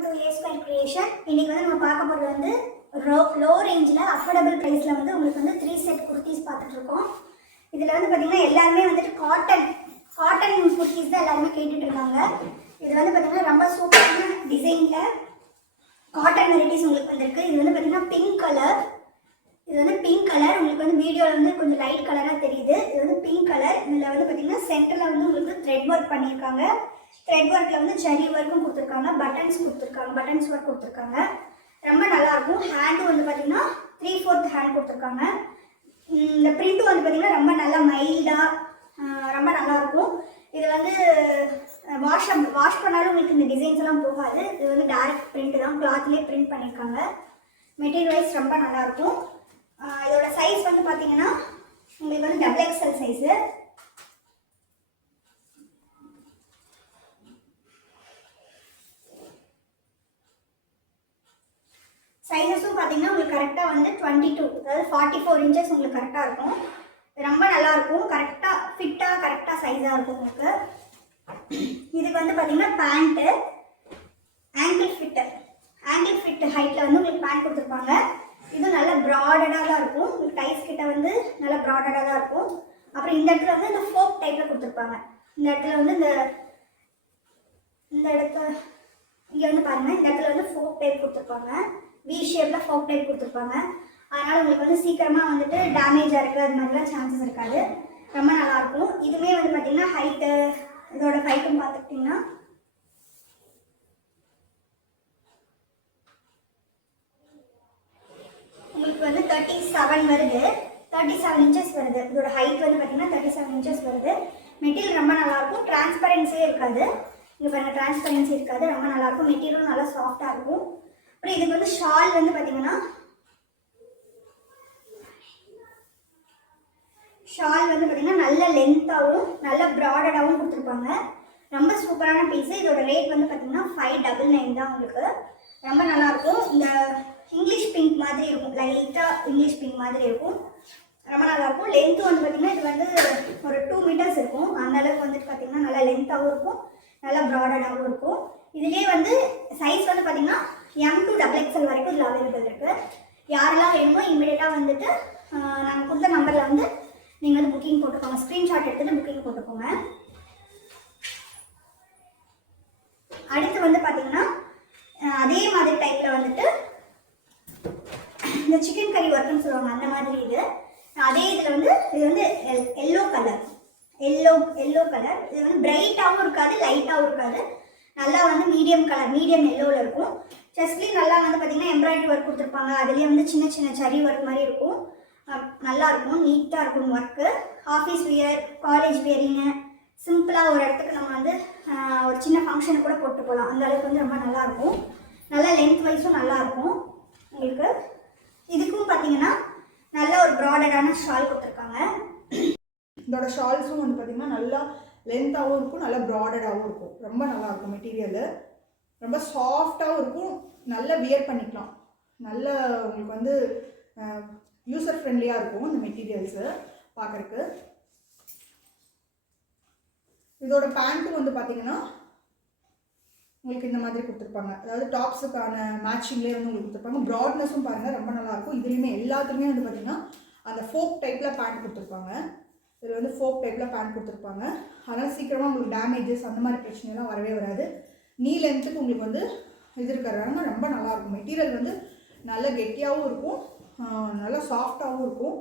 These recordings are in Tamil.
Welcome to A square creation. இன்னைக்கு வந்து நம்ம பார்க்க போகிறது வந்து லோ ரேஞ்சில் அஃபோர்டபுள் ப்ரைஸில் வந்து உங்களுக்கு வந்து 3 செட் குர்த்திஸ் பார்த்துட்ருக்கோம். இதில் வந்து பார்த்திங்கன்னா எல்லாருமே வந்துட்டு காட்டன் குர்த்திஸ் தான் எல்லாருமே கேட்டுட்டு இருக்காங்க. இது வந்து பார்த்திங்கன்னா ரொம்ப சூப்பரான டிசைனில் காட்டன் வெரைட்டிஸ் உங்களுக்கு வந்திருக்கு. இது வந்து பார்த்திங்கன்னா பிங்க் கலர். இது வந்து பிங்க் கலர், உங்களுக்கு வந்து வீடியோவில் வந்து கொஞ்சம் லைட் கலராக தெரியுது. இது வந்து பிங்க் கலர். இதில் வந்து பார்த்திங்கன்னா சென்டரில் வந்து உங்களுக்கு த்ரெட் ஒர்க் பண்ணியிருக்காங்க. த்ரெட் ஒர்க்கில் வந்து செரி ஒர்க்கும் கொடுத்துருக்காங்க, பட்டன்ஸ் ஒர்க் கொடுத்துருக்காங்க. ரொம்ப நல்லாயிருக்கும். ஹேண்டு வந்து பார்த்திங்கன்னா 3/4 ஹேண்ட் கொடுத்துருக்காங்க. இந்த பிரிண்ட்டும் வந்து பார்த்திங்கன்னா ரொம்ப நல்லா மைல்டாக ரொம்ப நல்லாயிருக்கும். இது வந்து வாஷ் பண்ணாலும் உங்களுக்கு இந்த டிசைன்ஸ் எல்லாம் போகாது. இது வந்து டைரக்ட் பிரிண்ட் தான், கிளாத்லேயே பிரிண்ட் பண்ணியிருக்காங்க. மெட்டீரியல் வைஸ் ரொம்ப நல்லாயிருக்கும். இதோட சைஸ் வந்து பார்த்தீங்கன்னா உங்களுக்கு வந்து XXL சைஸு. சைஸஸும் பார்த்தீங்கன்னா உங்களுக்கு கரெக்டாக வந்து 22, அதாவது 44 இன்ச்சஸ் உங்களுக்கு கரெக்டாக இருக்கும். ரொம்ப நல்லாயிருக்கும். கரெக்டாக சைஸாக இருக்கும் உங்களுக்கு. இதுக்கு வந்து பார்த்தீங்கன்னா பேண்ட்டு ஆங்கிள் ஃபிட் ஹைட்டில் வந்து உங்களுக்கு பேண்ட் கொடுத்துருப்பாங்க. இது நல்லா ப்ராடடாக தான் இருக்கும். உங்களுக்கு டைஸ் கிட்ட வந்து நல்லா ப்ராடடாக தான் இருக்கும். அப்புறம் இந்த இடத்துல வந்து இந்த ஃபோக் டைப்பில் கொடுத்துருப்பாங்க. இந்த இடத்துல வந்து இந்த இடத்துல இங்கே வந்து பாருங்கள், இந்த இடத்துல வந்து ஃபோக் டைப் கொடுத்துருப்பாங்க. வி ஷேப்பில் ஃபோக் டைப் கொடுத்துருப்பாங்க. அதனால் உங்களுக்கு வந்து சீக்கிரமாக வந்துட்டு டேமேஜாக இருக்குது அது மாதிரிலாம் சான்சஸ் இருக்காது. ரொம்ப நல்லாயிருக்கும். இதுவுமே வந்து பார்த்திங்கன்னா ஹைட்டு, இதோட ஹைட்டுன்னு பார்த்துக்கிட்டிங்கன்னா உங்களுக்கு வந்து 37 வருது, 37 இன்ச்சஸ் வருது. இதோட ஹைட் வந்து பார்த்திங்கன்னா 37 இன்ச்சஸ் வருது. மெட்டீரியல் ரொம்ப நல்லாயிருக்கும். டிரான்ஸ்பரன்சியே இருக்காது. இங்கே பாருங்கள், டிரான்ஸ்பரன்சி இருக்காது. ரொம்ப நல்லாயிருக்கும். மெட்டீரியலும் நல்லா சாஃப்டாக இருக்கும். அப்புறம் இதுக்கு வந்து ஷால் வந்து பார்த்திங்கன்னா நல்ல லென்த்தாகவும் நல்ல ப்ராடடாகவும் கொடுத்துருப்பாங்க. ரொம்ப சூப்பரான பீஸு. இதோட ரேட் வந்து பார்த்திங்கன்னா 599 தான் உங்களுக்கு. ரொம்ப நல்லாயிருக்கும். இந்த இங்கிலீஷ் பிங்க் மாதிரி இருக்கும், லைட்டாக இங்கிலீஷ் பிங்க் மாதிரி இருக்கும். ரொம்ப நல்லாயிருக்கும். லென்த்து வந்து பார்த்திங்கன்னா இது வந்து ஒரு 2 மீட்டர்ஸ் இருக்கும். அந்தளவுக்கு வந்துட்டு பார்த்திங்கன்னா நல்லா லென்த்தாகவும் இருக்கும், நல்லா ப்ராடடாகவும் இருக்கும். இதுலேயே வந்து சைஸ் வந்து பார்த்திங்கன்னா M to XXL வரைக்கும் இதில் அவைலபிள் இருக்குது. யாரெல்லாம் வேணுமோ இமீடியட்டாக வந்துட்டு நாங்கள் கொடுத்த நம்பரில் வந்து நீங்கள் வந்து புக்கிங் போட்டுக்கோங்க. ஸ்க்ரீன்ஷாட் எடுத்துகிட்டு புக்கிங் போட்டுக்கோங்க. அடுத்து வந்து பார்த்திங்கன்னா அதே மாதிரி டைப்பில் வந்துட்டு இந்த சிக்கன் கறி ஒர்க்குன்னு சொல்லுவாங்க, அந்த மாதிரி இது. அதே இதில் வந்து இது வந்து எல்லோ கலர். இது வந்து பிரைட்டாகவும் இருக்காது, லைட்டாகவும் இருக்காது. நல்லா வந்து மீடியம் எல்லோவில் இருக்கும். செஸ்ட்லேயும் நல்லா வந்து பார்த்திங்கன்னா எம்ப்ராய்டரி ஒர்க் கொடுத்துருப்பாங்க. அதுலேயே வந்து சின்ன செரி ஒர்க் மாதிரி இருக்கும். நல்லாயிருக்கும், நீட்டாக இருக்கும் ஒர்க்கு. ஆஃபீஸ் வியர், காலேஜ் வியரிங்கு, சிம்பிளாக ஒரு இடத்துக்கு நம்ம வந்து ஒரு சின்ன ஃபங்க்ஷனுக்கு கூட போட்டு போகலாம். அந்த அளவுக்கு வந்து ரொம்ப நல்லாயிருக்கும். நல்லா லென்த் வைஸும் நல்லாயிருக்கும் உங்களுக்கு. இதுக்கும் பார்த்தீங்கன்னா நல்ல ஒரு ப்ராடடான ஷால் கொடுத்துருக்காங்க. இதோட ஷால்ஸும் வந்து பார்த்திங்கன்னா நல்லா லென்த்தாகவும் இருக்கும், நல்லா ப்ராடடாகவும் இருக்கும். ரொம்ப நல்லாயிருக்கும். மெட்டீரியலு ரொம்ப சாஃப்டாகவும் இருக்கும். நல்லா வியர் பண்ணிக்கலாம். நல்ல உங்களுக்கு வந்து யூசர் ஃப்ரெண்ட்லியாக இருக்கும் இந்த மெட்டீரியல்ஸு பார்க்குறக்கு. இதோட பேண்ட்டும் வந்து பார்த்திங்கன்னா உங்களுக்கு இந்த மாதிரி கொடுத்துருப்பாங்க. அதாவது டாப்ஸுக்கான மேட்சிங்லேயே வந்து உங்களுக்கு கொடுத்துருப்பாங்க. ப்ராட்னஸும் பாருங்கள் ரொம்ப நல்லாயிருக்கும். இதுலேயுமே எல்லாத்துலேயுமே வந்து பார்த்திங்கன்னா அந்த ஃபோக் டைப்பில் பேண்ட் கொடுத்துருப்பாங்க. இதில் வந்து ஃபோக் டைப்பில் பேண்ட் கொடுத்துருப்பாங்க. அதனால் சீக்கிரமாக உங்களுக்கு டேமேஜஸ் அந்த மாதிரி பிரச்சனைலாம் வரவே வராது. நீ லென்த்துக்கு உங்களுக்கு வந்து இது இருக்கிறாங்க. ரொம்ப நல்லாயிருக்கும். மெட்டீரியல் வந்து நல்ல கெட்டியாகவும் இருக்கும், நல்லா சாஃப்டாகவும் இருக்கும்.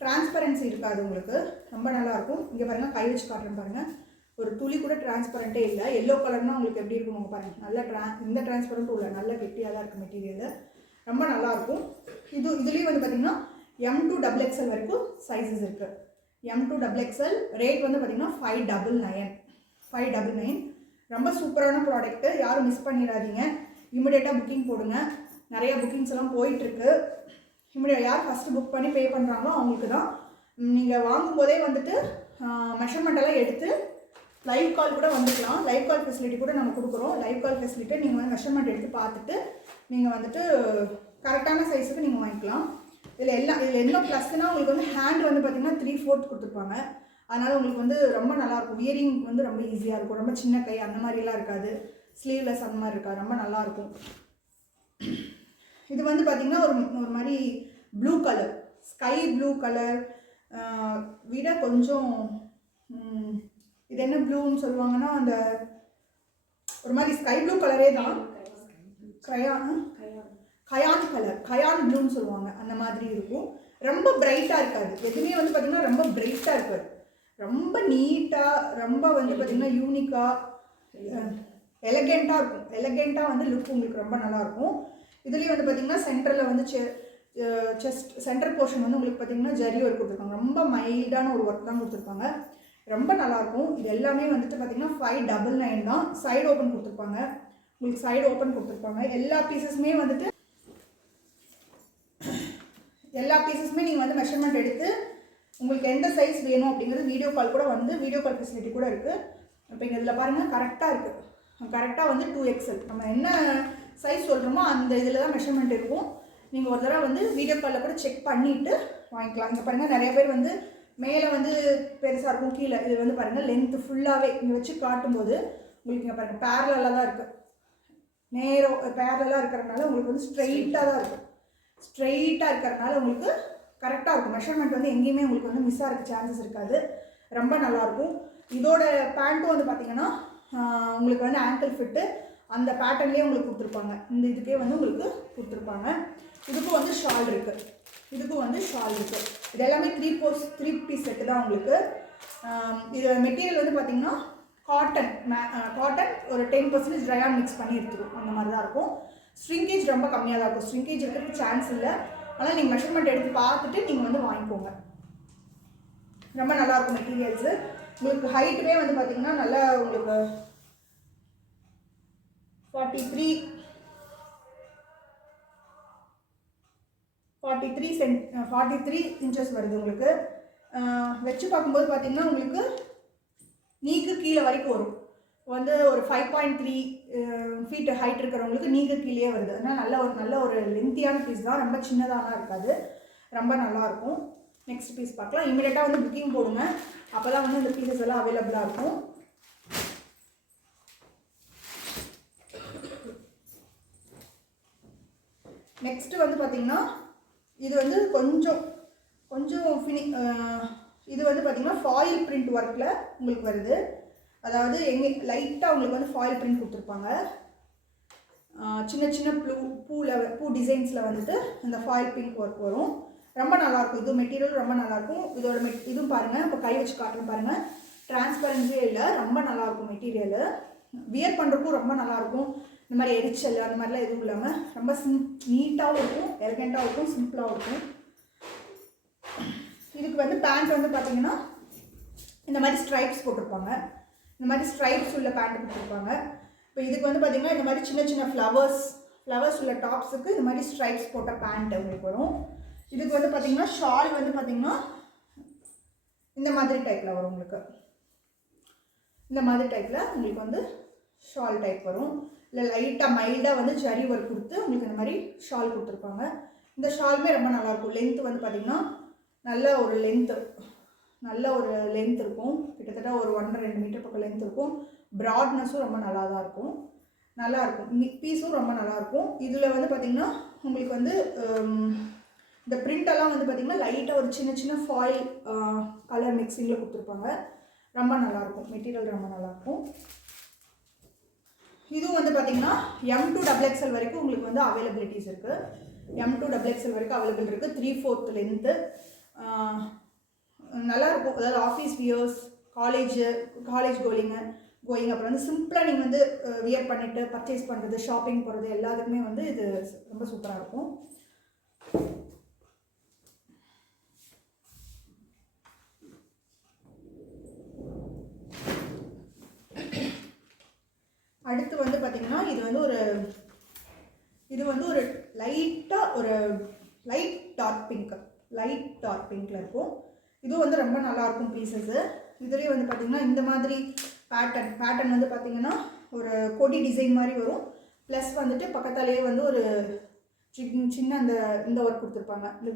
டிரான்ஸ்பரன்சி இருக்காது உங்களுக்கு. ரொம்ப நல்லாயிருக்கும். இங்கே பாருங்கள், கை வச்சு காட்டுறேன் பாருங்கள். ஒரு துளி கூட டிரான்ஸ்பரண்ட்டே இல்லை. எல்லோ கலர்னால் உங்களுக்கு எப்படி இருக்கும் உங்கள் பாருங்கள். நல்ல இந்த டிரான்ஸ்பரண்ட்டும் இல்லை, நல்ல கெட்டியாக தான் இருக்குது மெட்டீரியலு. ரொம்ப நல்லாயிருக்கும். இதுலேயும் வந்து பார்த்திங்கன்னா M to XXL வரைக்கும் சைஸஸ் இருக்குது. M to XXL. ரேட் வந்து பார்த்திங்கன்னா 599. ரொம்ப சூப்பரான ப்ராடக்ட்டு. யாரும் மிஸ் பண்ணிடாதீங்க. இமிடியேட்டாக புக்கிங் போடுங்க. நிறையா புக்கிங்ஸ் எல்லாம் போயிட்டுருக்கு. யார் ஃபஸ்ட்டு புக் பண்ணி பே பண்ணுறாங்களோ அவங்களுக்கு தான். நீங்கள் வாங்கும்போதே வந்துட்டு மெஷர்மெண்ட்டெல்லாம் எடுத்து லைவ் கால் கூட வந்துக்கலாம். லைவ் கால் ஃபெசிலிட்டி கூட நம்ம கொடுக்குறோம். லைவ் கால் ஃபெசிலிட்டி நீங்கள் வந்து மெஷர்மெண்ட் எடுத்து பார்த்துட்டு நீங்கள் வந்துட்டு கரெக்டான சைஸுக்கு நீங்கள் வாங்கிக்கலாம். இதில் என்ன ப்ளஸ்னால் உங்களுக்கு வந்து ஹேண்ட் வந்து பார்த்திங்கன்னா 3/4 கொடுத்துருப்பாங்க. அதனால் உங்களுக்கு வந்து ரொம்ப நல்லாயிருக்கும். வியரிங் வந்து ரொம்ப ஈஸியாக இருக்கும். ரொம்ப சின்ன கை அந்த மாதிரிலாம் இருக்காது. ஸ்லீவ்லெஸ் அந்த மாதிரி இருக்கா, ரொம்ப நல்லாயிருக்கும். இது வந்து பார்த்திங்கன்னா ஒரு மாதிரி blue colour, sky blue colour விட கொஞ்சம் இது என்ன ப்ளூன்னு சொல்லுவாங்கன்னா அந்த ஒரு மாதிரி ஸ்கை ப்ளூ கலரே தான், கயான் கலர், கயான் ப்ளூன்னு சொல்லுவாங்க, அந்த மாதிரி இருக்கும். ரொம்ப பிரைட்டாக இருக்காது, எதுவுமே வந்து பார்த்திங்கன்னா ரொம்ப பிரைட்டாக இருக்காது, ரொம்ப நீட்டாக, ரொம்ப வந்து பார்த்திங்கன்னா யூனிக்காக எலகெண்ட்டாக இருக்கும். எலகெண்ட்டாக வந்து லுக் உங்களுக்கு ரொம்ப நல்லாயிருக்கும். இதுலேயும் வந்து பார்த்திங்கன்னா சென்டரில் வந்து செஸ்ட் சென்டர் போர்ஷன் வந்து உங்களுக்கு பார்த்திங்கன்னா ஜரி ஒர்க் கொடுத்துருக்காங்க. ரொம்ப மைல்டான ஒரு ஒர்க் தான் கொடுத்துருப்பாங்க, ரொம்ப நல்லாயிருக்கும். இது எல்லாமே வந்துட்டு பார்த்திங்கன்னா 599 தான். சைடு ஓப்பன் கொடுத்துருப்பாங்க, உங்களுக்கு சைடு ஓப்பன் கொடுத்துருப்பாங்க. எல்லா பீசஸுமே நீங்கள் வந்து மெஷர்மெண்ட் எடுத்து உங்களுக்கு எந்த சைஸ் வேணும் அப்படிங்கிறது வீடியோ கால் கூட வந்து வீடியோ கால் ஃபெசிலிட்டி கூட இருக்குது. இப்போ இங்கே இதில் பாருங்கள் கரெக்டாக இருக்குது, கரெக்டாக வந்து 2XL நம்ம என்ன சைஸ் சொல்கிறோமோ அந்த இதில் தான் மெஷர்மெண்ட் இருக்கும். நீங்கள் ஒரு தடவை வந்து வீடியோ காலில் கூட செக் பண்ணிவிட்டு வாங்கிக்கலாம். இங்கே பாருங்கள் நிறைய பேர் வந்து மேலே வந்து பெருசாக இருக்கும், கீழே இது வந்து பாருங்கள் லென்த்து ஃபுல்லாகவே இங்கே வச்சு காட்டும்போது உங்களுக்கு இங்கே பாருங்கள் பேரலாக தான் இருக்குது, நேரோ பேரலாக இருக்கிறதுனால உங்களுக்கு வந்து ஸ்ட்ரெயிட்டாக தான் இருக்கும். ஸ்ட்ரெயிட்டாக இருக்கிறதுனால உங்களுக்கு கரெக்டாக இருக்கும். மெஷர்மெண்ட் வந்து எங்கேயுமே உங்களுக்கு வந்து மிஸ் ஆகிறதுக்கு சான்சஸ் இருக்காது, ரொம்ப நல்லாயிருக்கும். இதோட பேண்ட்டும் வந்து பார்த்திங்கன்னா உங்களுக்கு வந்து ஆங்கிள் ஃபிட்டு அந்த பேட்டர்ன்லேயே உங்களுக்கு கொடுத்துருப்பாங்க. இந்த இதுக்கே வந்து உங்களுக்கு கொடுத்துருப்பாங்க. இதுக்கும் வந்து ஷால் இருக்குது, இதுக்கும் வந்து ஷால் இருக்குது. இது எல்லாமே 3 பீஸ் செட்டு தான் உங்களுக்கு. இது மெட்டீரியல் வந்து பார்த்திங்கன்னா காட்டன் ஒரு 10% ட்ரையான் மிக்ஸ் பண்ணி எடுத்துரும், அந்த மாதிரி தான் இருக்கும். ஸ்ட்ரிங்கேஜ் ரொம்ப கம்மியாக தான் இருக்கும், ஸ்ட்ரிங்கேஜ் இருக்கிறதுக்கு சான்ஸ் இல்லை. ஆனால் நீங்கள் மெஷர்மெண்ட் எடுத்து பார்த்துட்டு நீங்கள் வந்து வாங்கிக்கோங்க, ரொம்ப நல்லாயிருக்கும் மெட்டீரியல்ஸு. உங்களுக்கு ஹைட்டுமே வந்து பார்த்திங்கன்னா நல்லா உங்களுக்கு 43 இன்ச்சஸ் வருது உங்களுக்கு. வச்சு பார்க்கும்போது பார்த்திங்கன்னா உங்களுக்கு நீக்கு கீழே வரைக்கும் வரும். வந்து ஒரு 5.3 ஃபீட் ஹைட் இருக்கிறவங்களுக்கு நீக்கு கீழே வருது. அதனால் நல்ல ஒரு லென்த்தியான பீஸ் தான், ரொம்ப சின்னதாலாம் இருக்காது, ரொம்ப நல்லாயிருக்கும். நெக்ஸ்ட் பீஸ் பார்க்கலாம். இமீடியட்டாக வந்து புக்கிங் போடுங்க, அப்போ தான் வந்து இந்த பீசஸ் எல்லாம் அவைலபிளாக இருக்கும். நெக்ஸ்ட்டு வந்து பார்த்திங்கன்னா இது வந்து கொஞ்சம் இது வந்து பார்த்திங்கன்னா ஃபாயில் பிரிண்ட் ஒர்க்கில் உங்களுக்கு வருது. அதாவது லைட்டாக உங்களுக்கு வந்து ஃபாயில் பிரிண்ட் கொடுத்துருப்பாங்க. சின்ன சின்ன பூ டிசைன்ஸில் வந்துட்டு இந்த ஃபாயில் பிரிண்ட் ஒர்க் வரும், ரொம்ப நல்லாயிருக்கும். இது மெட்டீரியல் ரொம்ப நல்லாயிருக்கும். இதோட இதுவும் பாருங்கள், இப்போ கை வச்சு காட்டுறேன் பாருங்கள், டிரான்ஸ்பரன்ஸே இல்லை, ரொம்ப நல்லாயிருக்கும் மெட்டீரியலு. வியர் பண்ணுறதுக்கும் ரொம்ப நல்லாயிருக்கும். இந்த மாதிரி எரிச்சல் அந்த மாதிரிலாம் எதுவும் இல்லாமல் ரொம்ப நீட்டாகவும் இருக்கும், எலகெண்ட்டாகவும் இருக்கும், சிம்பிளாகவும் இருக்கும். இதுக்கு வந்து பேண்ட் வந்து பார்த்திங்கன்னா இந்த மாதிரி ஸ்ட்ரைப்ஸ் போட்டிருப்பாங்க, இந்த மாதிரி ஸ்ட்ரைப்ஸ் உள்ள பேண்ட் கொடுத்துருப்பாங்க. இப்போ இதுக்கு வந்து பார்த்திங்கன்னா இந்த மாதிரி சின்ன சின்ன ஃப்ளவர்ஸ் உள்ள டாப்ஸுக்கு இந்த மாதிரி ஸ்ட்ரைப்ஸ் போட்ட பேண்ட் உங்களுக்கு வரும். இதுக்கு வந்து பார்த்திங்கன்னா ஷால் வந்து பார்த்திங்கன்னா இந்த மாதிரி டைப்பில் வரும் உங்களுக்கு, இந்த மாதிரி டைப்பில் உங்களுக்கு வந்து ஷால் டைப் வரும். இல்லை லைட்டாக மைல்டாக வந்து ஜரி ஒர்க் கொடுத்து உங்களுக்கு இந்த மாதிரி ஷால் கொடுத்துருப்பாங்க. இந்த ஷாலுமே ரொம்ப நல்லாயிருக்கும். லென்த்து வந்து பார்த்திங்கன்னா நல்ல ஒரு லென்த் இருக்கும், கிட்டத்தட்ட ஒரு 1.5-2 மீட்டர் பக்கம் லென்த் இருக்கும். ப்ராட்னஸும் ரொம்ப நல்லா தான் இருக்கும், நல்லாயிருக்கும். பீஸும் ரொம்ப நல்லாயிருக்கும். இதில் வந்து பார்த்திங்கன்னா உங்களுக்கு வந்து இந்த பிரிண்டெல்லாம் வந்து பார்த்திங்கன்னா லைட்டாக ஒரு சின்ன சின்ன ஃபாயில் கலர் மிக்சிங்கில் கொடுத்துருப்பாங்க, ரொம்ப நல்லாயிருக்கும். மெட்டீரியல் ரொம்ப நல்லாயிருக்கும். இதுவும் வந்து பார்த்திங்கன்னா M to XXL வரைக்கும் உங்களுக்கு வந்து அவைலபிலிட்டிஸ் இருக்குது. M to XXL வரைக்கும் அவைலபிள் இருக்குது. 3/4 லென்த்து நல்லாயிருக்கும். அதாவது ஆஃபீஸ் வியர்ஸ், காலேஜ் கோயிங் அப்புறம் வந்து சிம்பிளாக நீங்கள் வந்து வியர் பண்ணிவிட்டு பர்ச்சேஸ் பண்ணுறது, ஷாப்பிங் போகிறது எல்லாத்துக்குமே வந்து இது ரொம்ப சூப்பராக இருக்கும். அடுத்து வந்து பார்த்திங்கன்னா இது வந்து ஒரு லைட் டார்க் பிங்க்கில் இருக்கும். இதுவும் வந்து ரொம்ப நல்லாயிருக்கும் பீசஸ்ஸு. இதுலேயே வந்து பார்த்திங்கன்னா இந்த மாதிரி பேட்டர்ன் வந்து பார்த்திங்கன்னா ஒரு கொடி டிசைன் மாதிரி வரும். ப்ளஸ் வந்துட்டு பக்கத்தாலேயே வந்து ஒரு சின்ன இந்த ஒர்க் கொடுத்துருப்பாங்க. இந்த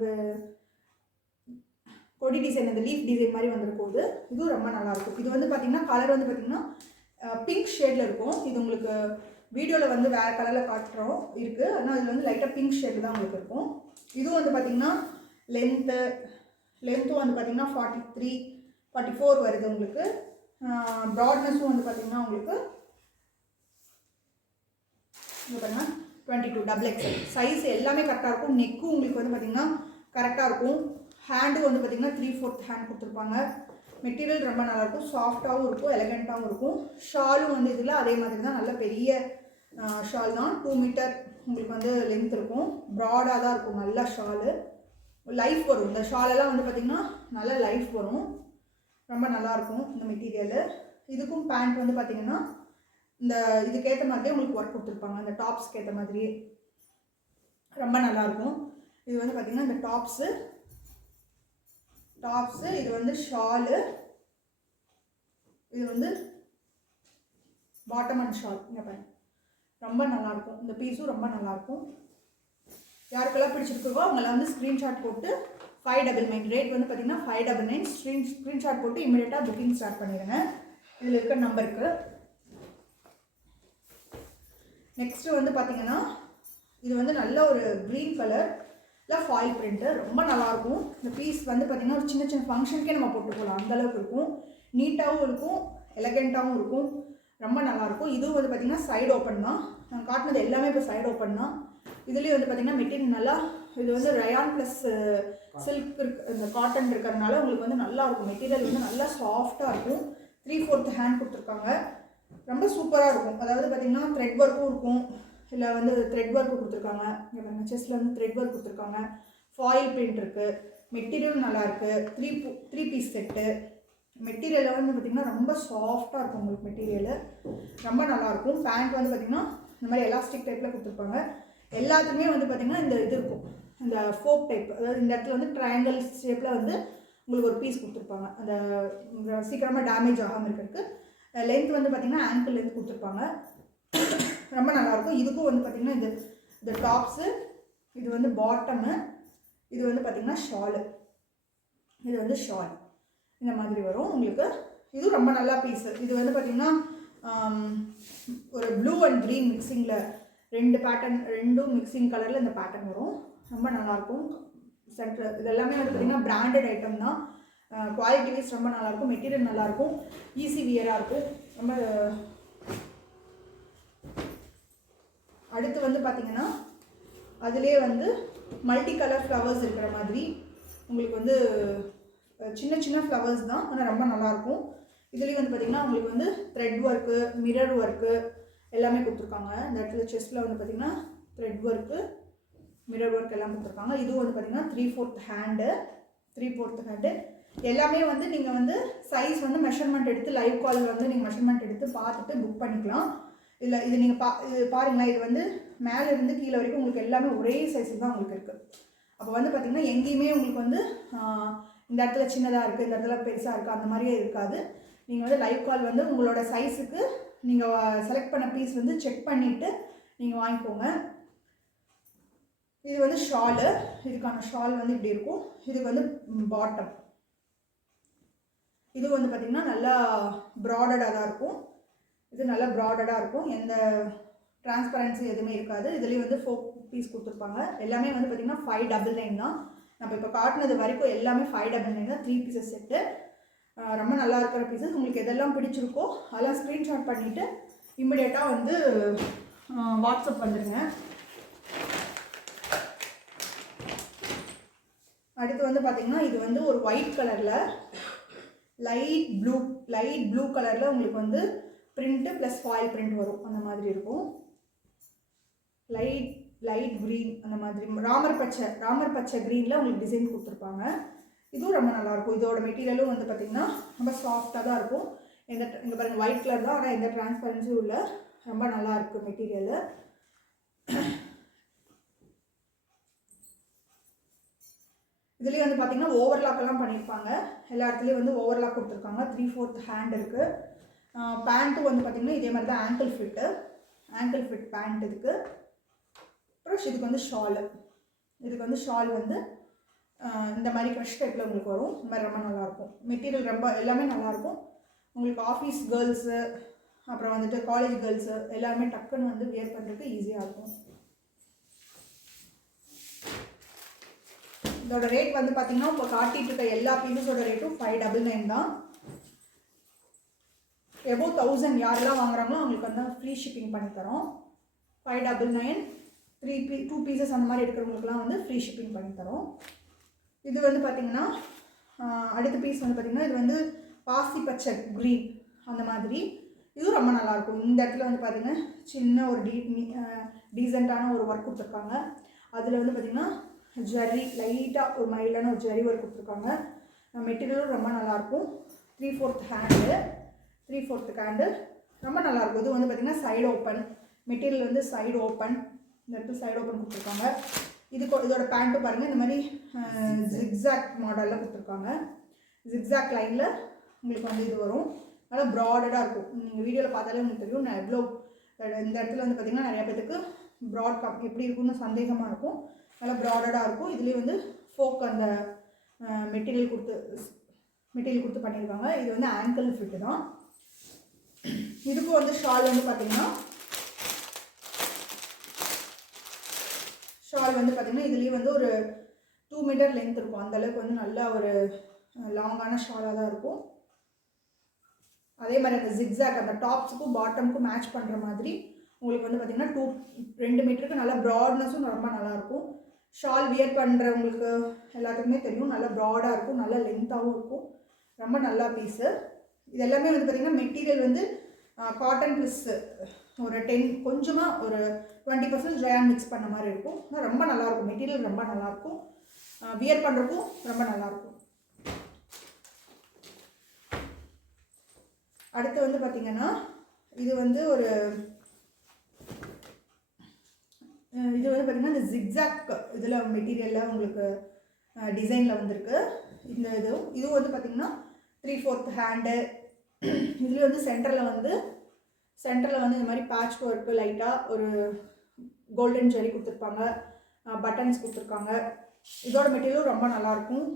கொடி டிசைன், அந்த லீஃப் டிசைன் மாதிரி வந்துருக்கும். இதுவும் ரொம்ப நல்லாயிருக்கும். இது வந்து பார்த்திங்கன்னா கலர் வந்து பார்த்திங்கன்னா பிங்க் ஷேடில் இருக்கும். இது உங்களுக்கு வீடியோவில் வந்து வேறு கலரில் காட்டுறோம் இருக்குது, ஆனால் இது வந்து லைட்டாக பிங்க் ஷேடு தான் உங்களுக்கு இருக்கும். இதுவும் வந்து பார்த்திங்கன்னா லென்த்தும் வந்து பார்த்திங்கன்னா 43, 44 வருது உங்களுக்கு. ப்ராட்னஸும் வந்து பார்த்திங்கன்னா உங்களுக்கு இது பாருங்கள் 22 XXL சைஸ் எல்லாமே கரெக்டாக இருக்கும். நெக்கும் உங்களுக்கு வந்து பார்த்திங்கன்னா கரெக்டாக இருக்கும். ஹேண்டு வந்து பார்த்திங்கன்னா 3/4 ஹேண்ட் கொடுத்துருப்பாங்க. மெட்டீரியல் ரொம்ப நல்லாயிருக்கும், சாஃப்டாகவும் இருக்கும், எலகண்ட்டாகவும் இருக்கும். ஷாலும் வந்து இதில் அதே மாதிரி தான், நல்ல பெரிய ஷால் தான். 2 மீட்டர் உங்களுக்கு வந்து லென்த் இருக்கும், ப்ராடாக தான் இருக்கும். நல்லா ஷாலு லைஃப் வரும். இந்த ஷாலெல்லாம் வந்து பார்த்திங்கன்னா நல்லா லைஃப் வரும், ரொம்ப நல்லாயிருக்கும் இந்த மெட்டீரியலு. இதுக்கும் பேண்ட் வந்து பார்த்திங்கன்னா இந்த இதுக்கேற்ற மாதிரியே உங்களுக்கு ஒர்க் கொடுத்துருப்பாங்க. இந்த டாப்ஸ்க்கு ஏற்ற மாதிரியே ரொம்ப நல்லாயிருக்கும். இது வந்து பார்த்திங்கன்னா இந்த டாப்ஸு இது வந்து ஷாலு, இது வந்து பாட்டம் அண்ட் ஷால். இங்கே பாருங்க, ரொம்ப நல்லாயிருக்கும். இந்த பீஸும் ரொம்ப நல்லாயிருக்கும். யாருக்கெல்லாம் பிடிச்சிருக்கோ அவங்கள வந்து ஸ்க்ரீன்ஷாட் போட்டு 599 ரேட் வந்து பார்த்திங்கன்னா 599 ஸ்க்ரீன்ஷாட் போட்டு இமீடியட்டாக புக்கிங் ஸ்டார்ட் பண்ணிடுங்க. இதில் இருக்கிற நம்பருக்கு. நெக்ஸ்ட்டு வந்து பார்த்திங்கன்னா இது வந்து நல்ல ஒரு க்ரீன் கலர் இல்லை ஃபாயில் பிரிண்ட்டு, ரொம்ப நல்லாயிருக்கும். இந்த பீஸ் வந்து பார்த்திங்கன்னா ஒரு சின்ன சின்ன ஃபங்க்ஷனுக்கே நம்ம போட்டு போகலாம், அந்தளவுக்கு இருக்கும். நீட்டாகவும் இருக்கும், எலகண்ட்டாகவும் இருக்கும், ரொம்ப நல்லாயிருக்கும். இதுவும் வந்து பார்த்திங்கன்னா சைடு ஓப்பன் தான். நான் காட்டினது எல்லாமே இப்போ சைடு ஓப்பன் தான். இதுலேயும் வந்து பார்த்திங்கன்னா மெட்டீரியல் நல்லா, இது வந்து ரயான் ப்ளஸ் சில்க் இந்த காட்டன் இருக்கிறதுனால உங்களுக்கு வந்து நல்லாயிருக்கும். மெட்டீரியல் வந்து நல்லா சாஃப்டாக இருக்கும். 3/4 ஹேண்ட் கொடுத்துருக்காங்க, ரொம்ப சூப்பராக இருக்கும். அதாவது பார்த்திங்கன்னா த்ரெட் ஒர்க்கும் இருக்கும், இல்லை வந்து த்ரெட் ஒர்க்கு கொடுத்துருக்காங்க. இங்கே பாருங்கள், செஸ்ட்டில் வந்து த்ரெட் ஒர்க் கொடுத்துருக்காங்க. ஃபாயில் பிரிண்ட் இருக்குது, மெட்டீரியல் நல்லாயிருக்கு. 3 பீஸ் செட்டு. மெட்டீரியலில் வந்து பார்த்திங்கன்னா ரொம்ப சாஃப்டாக இருக்கும் உங்களுக்கு. மெட்டீரியலு ரொம்ப நல்லாயிருக்கும். பேண்ட் வந்து பார்த்திங்கன்னா இந்த மாதிரி எலாஸ்டிக் டைப்பில் கொடுத்துருப்பாங்க. எல்லாத்துக்குமே வந்து பார்த்திங்கன்னா இந்த இது இருக்கும், இந்த ஃபோக் டைப். அதாவது இந்த இடத்துல வந்து ட்ரையாங்கிள் ஷேப்பில் வந்து உங்களுக்கு ஒரு பீஸ் கொடுத்துருப்பாங்க, அந்த சீக்கிரமாக டேமேஜ் ஆகாமல் இருக்கிறதுக்கு. லென்த் வந்து பார்த்திங்கன்னா ஆங்கிள் லென்த் கொடுத்துருப்பாங்க, ரொம்ப நல்லாயிருக்கும். இதுக்கும் வந்து பார்த்திங்கன்னா இந்த டாப்ஸு, இது வந்து பாட்டமு, இது வந்து பார்த்திங்கன்னா ஷாலு, இது வந்து ஷால் இந்த மாதிரி வரும் உங்களுக்கு. இதுவும் ரொம்ப நல்லா பீஸு. இது வந்து பார்த்திங்கன்னா ஒரு ப்ளூ அண்ட் க்ரீன் மிக்சிங்கில் ரெண்டும் மிக்சிங் கலரில் இந்த பேட்டர்ன் வரும், ரொம்ப நல்லாயிருக்கும். சென்டர் இது எல்லாமே வந்து பார்த்திங்கன்னா பிராண்டட் ஐட்டம் தான். குவாலிட்டி வைஸ் ரொம்ப நல்லாயிருக்கும், மெட்டீரியல் நல்லாயிருக்கும், ஈஸி வியராக இருக்கும். ரொம்ப அடுத்து வந்து பார்த்திங்கன்னா அதுலேயே வந்து மல்டி கலர் ஃப்ளவர்ஸ் இருக்கிற மாதிரி உங்களுக்கு வந்து சின்ன சின்ன ஃப்ளவர்ஸ் தான், ஆனால் ரொம்ப நல்லாயிருக்கும். இதுலேயும் வந்து பார்த்திங்கன்னா உங்களுக்கு வந்து த்ரெட் ஒர்க்கு, மிரர் ஒர்க்கு எல்லாமே கொடுத்துருக்காங்க. இந்த இடத்துல செஸ்ட்டில் வந்து பார்த்திங்கன்னா த்ரெட் ஒர்க்கு, மிரர் ஒர்க் எல்லாம் கொடுத்துருக்காங்க. இதுவும் வந்து பார்த்திங்கன்னா 3/4 ஹேண்டு. எல்லாமே வந்து நீங்கள் வந்து சைஸ் வந்து மெஷர்மெண்ட் எடுத்து லைவ் கால் வந்து நீங்கள் மெஷர்மெண்ட் எடுத்து பார்த்துட்டு புக் பண்ணிக்கலாம். இல்லை இது நீங்கள் இது பாருங்களேன், இது வந்து மேலே இருந்து கீழே வரைக்கும் உங்களுக்கு எல்லாமே ஒரே சைஸில் தான் உங்களுக்கு இருக்குது. அப்போ வந்து பார்த்திங்கன்னா எங்கேயுமே உங்களுக்கு வந்து இந்த இடத்துல சின்னதாக இருக்குது, இந்த இடத்துல பெருசாக இருக்குது, அந்த மாதிரியே இருக்காது. நீங்கள் வந்து லைவ் கால் வந்து உங்களோட சைஸுக்கு நீங்கள் செலக்ட் பண்ண பீஸ் வந்து செக் பண்ணிவிட்டு நீங்கள் வாங்கிக்கோங்க. இது வந்து ஷாலு, இதுக்கான ஷால் வந்து இப்படி இருக்கும். இதுக்கு வந்து பாட்டம், இது வந்து பார்த்திங்கன்னா நல்லா ப்ராடடாக தான் இருக்கும். இது நல்லா ப்ராடடாக இருக்கும், எந்த டிரான்ஸ்பரன்சி எதுவுமே இருக்காது. இதுலேயும் வந்து 4 பீஸ் கொடுத்துருப்பாங்க. எல்லாமே வந்து பார்த்திங்கன்னா 599 தான். நம்ம இப்போ காட்டினது வரைக்கும் எல்லாமே 599 தான். 3 பீசஸ் செட்டு, ரொம்ப நல்லா இருக்கிற பீசஸ். உங்களுக்கு எதெல்லாம் பிடிச்சிருக்கோ அதெல்லாம் ஸ்க்ரீன்ஷாட் பண்ணிவிட்டு இம்மிடியேட்டாக வந்து வாட்ஸ்அப் வந்துடுங்க. அடுத்து வந்து பார்த்திங்கன்னா இது வந்து ஒரு ஒயிட் கலரில் லைட் ப்ளூ கலரில் உங்களுக்கு வந்து பிரிண்ட்டு ப்ளஸ் ஃபாயில் பிரிண்ட் வரும், அந்த மாதிரி இருக்கும். லைட் க்ரீன் அந்த மாதிரி ராமர் பச்சை க்ரீனில் உங்களுக்கு டிசைன் கொடுத்துருப்பாங்க. இதுவும் ரொம்ப நல்லாயிருக்கும். இதோட மெட்டீரியலும் வந்து பார்த்திங்கன்னா ரொம்ப சாஃப்டாக தான் இருக்கும். இங்கே பாருங்கள், ஒயிட் கலர் தான், ஆனால் எந்த டிரான்ஸ்பரன்சியும் இல்லை, ரொம்ப நல்லாயிருக்கு மெட்டீரியலு. இதுலேயே வந்து பார்த்திங்கன்னா ஓவர்லாக்கெல்லாம் பண்ணியிருப்பாங்க. எல்லா இடத்துலையும் வந்து ஓவர்லாக் கொடுத்துருக்காங்க. 3/4 ஹேண்ட் இருக்குது. பேண்ட்டும் வந்து பார்த்திங்கன்னா இதே மாதிரி தான், ஆங்கிள் ஃபிட் பேண்ட் இதுக்கு. அப்புறம் இதுக்கு வந்து ஷால் வந்து இந்த மாதிரி க்ரஷ் டைப்பில் உங்களுக்கு வரும். இந்த மாதிரி ரொம்ப நல்லாயிருக்கும். மெட்டீரியல் ரொம்ப எல்லாமே நல்லாயிருக்கும். உங்களுக்கு ஆஃபீஸ் கேர்ள்ஸு அப்புறம் வந்துட்டு காலேஜ் கேர்ள்ஸு எல்லாருமே டக்குன்னு வந்து வியர் பண்ணுறதுக்கு ஈஸியாக இருக்கும். இதோட ரேட் வந்து பார்த்தீங்கன்னா இப்போ காட்டிட்டு இருக்க எல்லா பீஸஸோட ரேட்டும் 599 தான். எபோவ் 1000 யாரெல்லாம் வாங்குறாங்களோ அவங்களுக்கு வந்து ஃப்ரீ ஷிப்பிங் பண்ணி தரோம். 599 2 பீசஸ் அந்த மாதிரி எடுக்கிறவங்களுக்குலாம் வந்து ஃப்ரீ ஷிப்பிங் பண்ணி தரோம். இது வந்து பார்த்திங்கன்னா அடுத்த பீஸ் வந்து பார்த்திங்கன்னா இது வந்து பாசி பச்சை க்ரீன் அந்த மாதிரி. இதுவும் ரொம்ப நல்லாயிருக்கும். இந்த இடத்துல வந்து பார்த்திங்கன்னா சின்ன ஒரு டீசெண்டான ஒரு ஒர்க் கொடுத்துருக்காங்க. அதில் வந்து பார்த்திங்கன்னா ஜரி லைட்டாக ஒரு மைல்டான ஒரு ஜரி ஒர்க் கொடுத்துருக்காங்க. மெட்டீரியலும் ரொம்ப நல்லாயிருக்கும். 3/4 ஹேண்டு ரொம்ப நல்லாயிருக்கும். இது வந்து பார்த்திங்கன்னா சைடு ஓப்பன் மெட்டீரியல் வந்து சைடு ஓப்பன். இந்த இடத்துல சைடு ஓப்பன் கொடுத்துருக்காங்க. இதோட பேண்ட்டு பாருங்கள் இந்த மாதிரி ஜிக்ஸாக் மாடலில் கொடுத்துருக்காங்க. ஜிக்ஸாக் லைனில் உங்களுக்கு வந்து இது வரும். நல்லா ப்ராடடாக இருக்கும். நீங்கள் வீடியோவில் பார்த்தாலே உங்களுக்கு தெரியும். நான் எவ்வளோ இந்த இடத்துல வந்து பார்த்திங்கன்னா நிறையா பேருக்கு ப்ராட் எப்படி இருக்குன்னு சந்தேகமாக இருக்கும். நல்லா ப்ராடடாக இருக்கும். இதுலேயே வந்து ஃபோக் அந்த மெட்டீரியல் கொடுத்து பண்ணியிருக்காங்க. இது வந்து ஆங்கிள் ஃபிட்டு தான். இதுக்கும் வந்து ஷால் வந்து பார்த்திங்கன்னா இதுலேயே வந்து ஒரு 2 மீட்டர் லென்த் இருக்கும். அந்தளவுக்கு வந்து நல்ல ஒரு லாங்கான ஷாலாக தான் இருக்கும். அதே மாதிரி அந்த ஜிக்ஸாக் அந்த டாப்ஸுக்கும் பாட்டமுக்கும் மேட்ச் பண்ணுற மாதிரி உங்களுக்கு வந்து பார்த்திங்கன்னா 2 மீட்டருக்கு நல்ல ப்ராட்னஸும் ரொம்ப நல்லாயிருக்கும். ஷால் வியர் பண்ணுறவங்களுக்கு எல்லாத்துக்குமே தெரியும். நல்லா ப்ராடாக இருக்கும். நல்லா லென்த்தாகவும் இருக்கும். ரொம்ப நல்லா பீஸு. இது எல்லாமே வந்து பார்த்திங்கன்னா மெட்டீரியல் வந்து காட்டன் ப்ளஸ் ஒரு 10 கொஞ்சமாக ஒரு 20% ரயான் மிக்ஸ் பண்ண மாதிரி இருக்கும். ஆனால் ரொம்ப நல்லாயிருக்கும். மெட்டீரியல் ரொம்ப நல்லாயிருக்கும். வியர் பண்ணுறதுக்கும் ரொம்ப நல்லாயிருக்கும். அடுத்து வந்து பார்த்திங்கன்னா இது வந்து பார்த்திங்கன்னா இந்த ஜிக்ஸாக் இதில் மெட்டீரியலில் உங்களுக்கு டிசைனில் வந்திருக்கு. இதுவும் வந்து பார்த்திங்கன்னா 3/4 ஹேண்டு. இதில் வந்து சென்டரில் வந்து இந்த மாதிரி பேட்ச் ஒர்க்கு லைட்டாக ஒரு கோல்டன் ஜெரி கொடுத்துருப்பாங்க. பட்டன்ஸ் கொடுத்துருக்காங்க. இதோட மெட்டீரியலும் ரொம்ப நல்லாயிருக்கும்.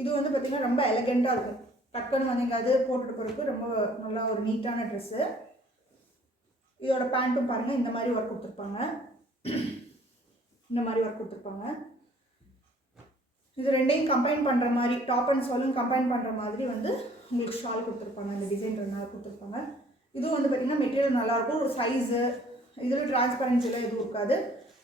இது வந்து பார்த்திங்கன்னா ரொம்ப எலகெண்ட்டாக இருக்கும். டக்குன்னு வந்து எங்கேயாவது போட்டுட்டு போகிறதுக்கு ரொம்ப நல்லா ஒரு நீட்டான ட்ரெஸ்ஸு. இதோட பேண்ட்டும் பாருங்கள் இந்த மாதிரி ஒர்க் கொடுத்துருப்பாங்க. இது ரெண்டையும் கம்பைன் பண்ணுற மாதிரி டாப் அண்ட் ஷாலும் கம்பைன் பண்ணுற மாதிரி வந்து உங்களுக்கு ஷால் கொடுத்துருப்பாங்க. இந்த டிசைன் கொடுத்துருப்பாங்க. இதுவும் வந்து பார்த்திங்கன்னா மெட்டீரியல் நல்லாயிருக்கும். ஒரு சைஸு இதில் டிரான்ஸ்பரன்சிலாம் எதுவும் இருக்காது.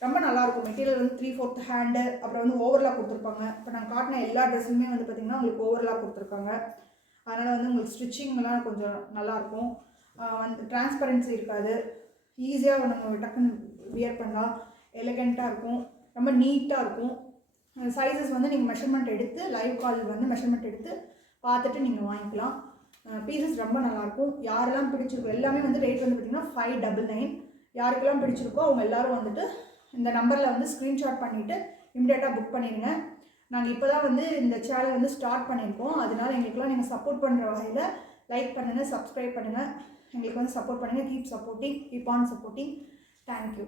ரொம்ப நல்லாயிருக்கும். மெட்டீரியல் வந்து 3/4 ஹேண்டு. அப்புறம் வந்து ஓவர்லாக் கொடுத்துருப்பாங்க. இப்போ நான் காட்டின எல்லா ட்ரெஸ்ஸுமே வந்து பார்த்திங்கன்னா உங்களுக்கு ஓவர்லாக் கொடுத்துருக்காங்க. அதனால் வந்து உங்களுக்கு ஸ்டிச்சிங்லாம் கொஞ்சம் நல்லாயிருக்கும். வந்து டிரான்ஸ்பரன்சி இருக்காது. ஈஸியாக நம்ம டக்குன்னு வியர் பண்ணலாம். எலகெண்ட்டாக இருக்கும். ரொம்ப நீட்டாக இருக்கும். சைஸஸ் வந்து நீங்கள் மெஷர்மெண்ட் எடுத்து லைவ் கால் வந்து மெஷர்மெண்ட் எடுத்து பார்த்துட்டு நீங்கள் வாங்கிக்கலாம். பீசஸ் ரொம்ப நல்லாயிருக்கும். யாரெல்லாம் பிடிச்சிருக்கோ எல்லாமே வந்து ரேட் வந்து பார்த்திங்கன்னா 599. யாருக்கெல்லாம் பிடிச்சிருக்கோ அவங்க எல்லோரும் வந்துட்டு இந்த நம்பரில் வந்து ஸ்க்ரீன்ஷாட் பண்ணிவிட்டு இமிடியேட்டாக புக் பண்ணிடுங்க. நாங்கள் இப்போ தான் வந்து இந்த சேனல் வந்து ஸ்டார்ட் பண்ணியிருக்கோம். அதனால் எங்களுக்கெல்லாம் நீங்கள் சப்போர்ட் பண்ணுற வகையில் லைக் பண்ணுங்கள், சப்ஸ்கிரைப் பண்ணுங்கள். எங்களுக்கு வந்து சப்போர்ட் பண்ணுங்கள். Keep on supporting. தேங்க்யூ.